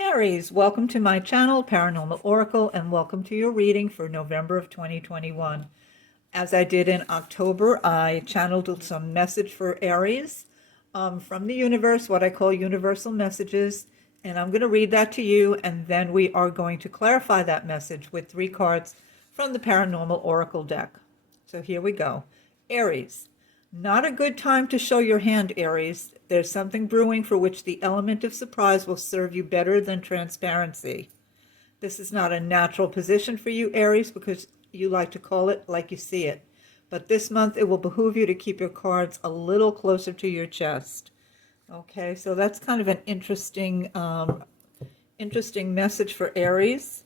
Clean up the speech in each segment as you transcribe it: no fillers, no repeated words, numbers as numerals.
Aries, welcome to my channel, Paranormal Oracle, and welcome to your reading for November of 2021. As I did in October, I channeled some message for Aries from the universe, what I call universal messages, and I'm going to read that to you, and then we are going to clarify that message with 3 cards from the Paranormal Oracle deck. So here we go. Aries. Not a good time to show your hand, Aries. There's something brewing for which the element of surprise will serve you better than transparency. This is not a natural position for you, Aries, because you like to call it like you see it. But this month it will behoove you to keep your cards a little closer to your chest. Okay, so that's kind of an interesting message for Aries.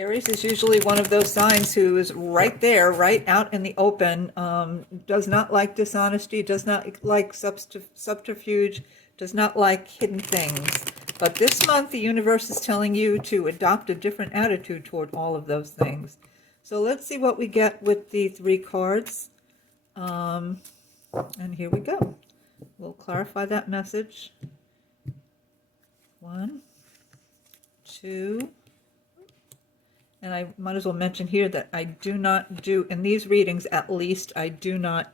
Aries is usually one of those signs who is right there, right out in the open, does not like dishonesty, does not like subterfuge, does not like hidden things. But this month, the universe is telling you to adopt a different attitude toward all of those things. So let's see what we get with the 3 cards. And here we go. We'll clarify that message. 1, 2... And I might as well mention here that I do not do, in these readings at least, I do not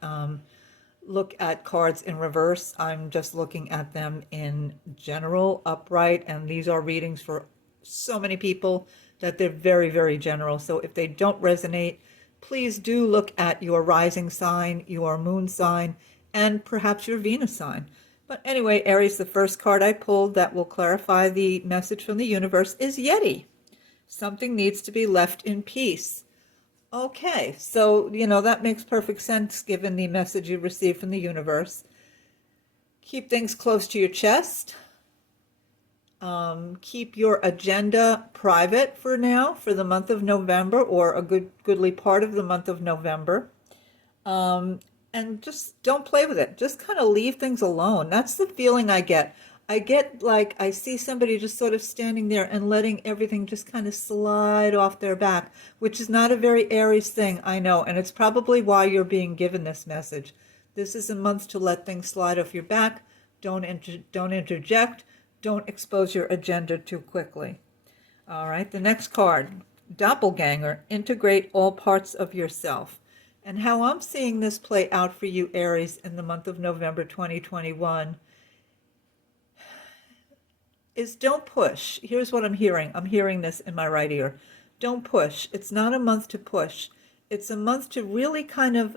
look at cards in reverse. I'm just looking at them in general, upright, and these are readings for so many people that they're very, very general. So if they don't resonate, please do look at your rising sign, your moon sign, and perhaps your Venus sign. But anyway, Aries, the first card I pulled that will clarify the message from the universe is Yeti. Something needs to be left in peace. Okay, so, that makes perfect sense given the message you received from the universe. Keep things close to your chest. Keep your agenda private for now, for the month of November, or a goodly part of the month of November. And just don't play with it. Just kind of leave things alone. That's the feeling I get. I get like I see somebody just sort of standing there and letting everything just kind of slide off their back, which is not a very Aries thing, I know, and it's probably why you're being given this message. This is a month to let things slide off your back. Don't interject. Don't expose your agenda too quickly. All right, the next card, Doppelganger, integrate all parts of yourself. And how I'm seeing this play out for you, Aries, in the month of November 2021 is don't push. Here's what I'm hearing. I'm hearing this in my right ear. Don't push. It's not a month to push. It's a month to really kind of,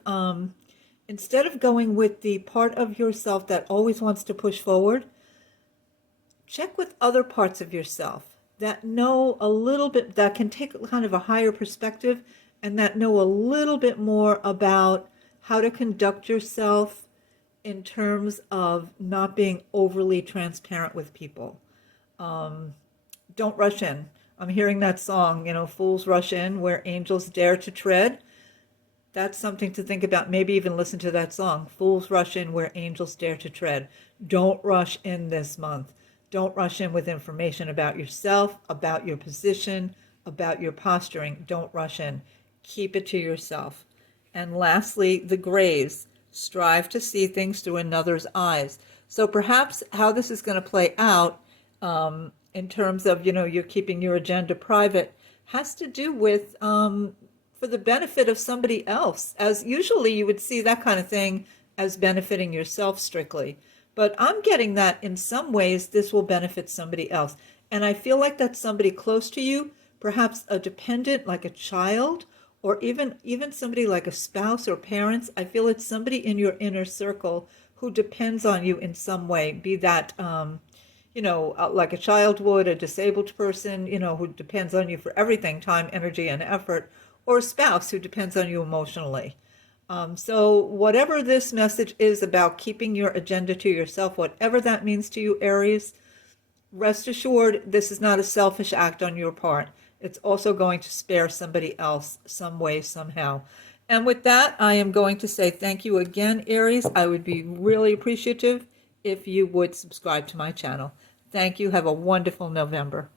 instead of going with the part of yourself that always wants to push forward, check with other parts of yourself that know a little bit, that can take kind of a higher perspective and that know a little bit more about how to conduct yourself in terms of not being overly transparent with people. Don't rush in. I'm hearing that song, fools rush in where angels dare to tread. That's something to think about. Maybe even listen to that song, Fools Rush In Where Angels Dare to Tread. Don't rush in this month. Don't rush in with information about yourself, about your position, about your posturing. Don't rush in. Keep it to yourself. And lastly, the Grays. Strive to see things through another's eyes. So perhaps how this is going to play out in terms of, you're keeping your agenda private, has to do with for the benefit of somebody else. As usually you would see that kind of thing as benefiting yourself strictly. But I'm getting that in some ways this will benefit somebody else. And I feel like that's somebody close to you, perhaps a dependent like a child, or even somebody like a spouse or parents. I feel it's somebody in your inner circle who depends on you in some way, be that like a child would, a disabled person, who depends on you for everything, time, energy, and effort, or a spouse who depends on you emotionally. So whatever this message is about keeping your agenda to yourself, whatever that means to you, Aries, rest assured this is not a selfish act on your part. It's also going to spare somebody else some way, somehow. And with that, I am going to say thank you again, Aries. I would be really appreciative if you would subscribe to my channel. Thank you. Have a wonderful November.